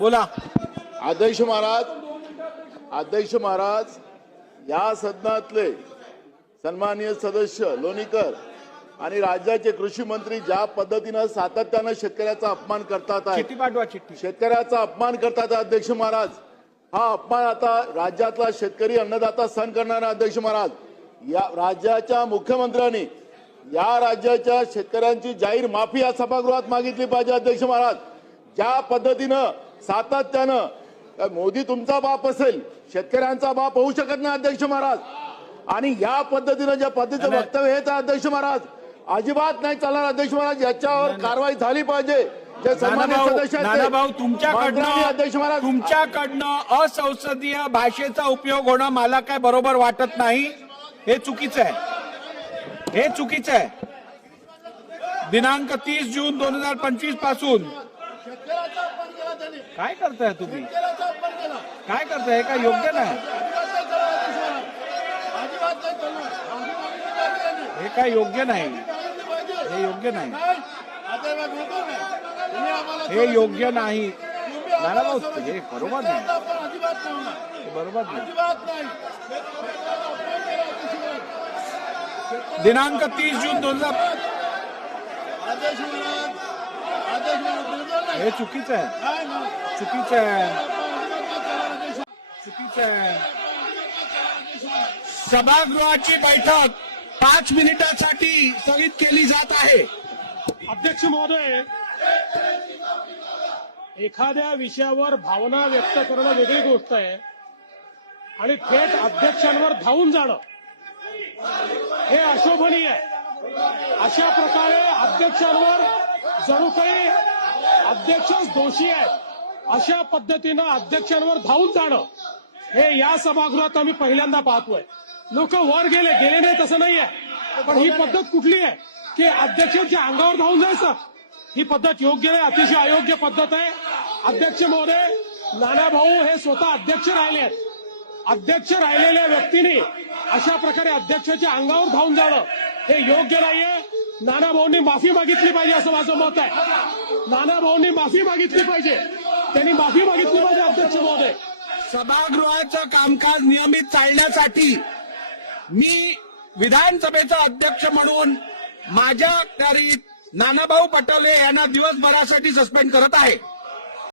बोला. अध्यक्ष महाराज या सदनातले सन्माननीय सदस्य लोणीकर आणि राज्याचे कृषी मंत्री ज्या पद्धतीनं सातत्यानं शेतकऱ्याचा अपमान करतात आहे, शेतकऱ्याचा अपमान करतात अध्यक्ष महाराज, हा अपमान आता राज्यातला शेतकरी अन्नदाता सहन करणार आहे. अध्यक्ष महाराज, या राज्याच्या मुख्यमंत्र्यांनी या राज्याच्या शेतकऱ्यांची जाहीर माफी या सभागृहात मागितली पाहिजे. अध्यक्ष महाराज, ज्या पद्धतीनं सातत्यानं मोदी तुमचा बाप असेल, शेतकऱ्यांचा बाप होऊ शकत नाही अध्यक्ष महाराज, आणि या पद्धतीनं ज्या पद्धतीचं वक्तव्य हेच आहे अध्यक्ष महाराज, अजिबात नाही चालणार अध्यक्ष महाराज. याच्यावर कारवाई झाली पाहिजे. जे सन्मानित सदस्य नानाभाऊ, तुमच्याकडनं असंसदीय भाषेचा उपयोग होणं मला काय बरोबर वाटत नाही. हे चुकीचं आहे, हे चुकीचं आहे. दिनांक 30 जून 2025 पासून काय करताय तुम्ही, काय करताय? हे काय योग्य नाही, हे काय योग्य नाही, हे योग्य नाही, हे योग्य नाही. नानाभाऊ, हे बरोबर नाही, बरोबर नाही. दिनांक 30 जून 2000 हे चुकीचं आहे, चुकीचं आहे, चुकीचं आहे. सभागृहाची बैठक 5 मिनिटांसाठी स्थगित केली जात आहे. अध्यक्ष महोदय, एखाद्या विषयावर भावना व्यक्त करणं वेगळी गोष्ट आहे आणि थेट अध्यक्षांवर धावून जाणं हे अशोभनीय आहे. अशा प्रकारे अध्यक्षांवर जणू काही अध्यक्षच दोषी आहेत अशा पद्धतीनं अध्यक्षांवर धावून जाणं हे या सभागृहात आम्ही पहिल्यांदा पाहतोय. लोक वर गेले नाही तसं नाहीये, पण ही पद्धत कुठली आहे की अध्यक्षांच्या अंगावर धावून जायचं? ही पद्धत योग्य नाही, अतिशय अयोग्य पद्धत आहे. अध्यक्ष महोदय, नानाभाऊ हे स्वतः अध्यक्ष राहिले आहेत. अध्यक्ष राहिलेल्या व्यक्तीने अशा प्रकारे अध्यक्षाच्या अंगावर धावून जाणं हे योग्य नाहीये. नानाभाऊंनी माफी मागितली पाहिजे असं माझं मत आहे. नानाभाऊंनी माफी मागितली पाहिजे, त्यांनी माफी मागितली पाहिजे. अध्यक्ष महोदय, सभागृहाचं कामकाज नियमित चालण्यासाठी मी विधानसभेचा अध्यक्ष म्हणून माझ्या अखत्यारीत नानाभाऊ पटोले यांना दिवसभरासाठी सस्पेंड करत आहे.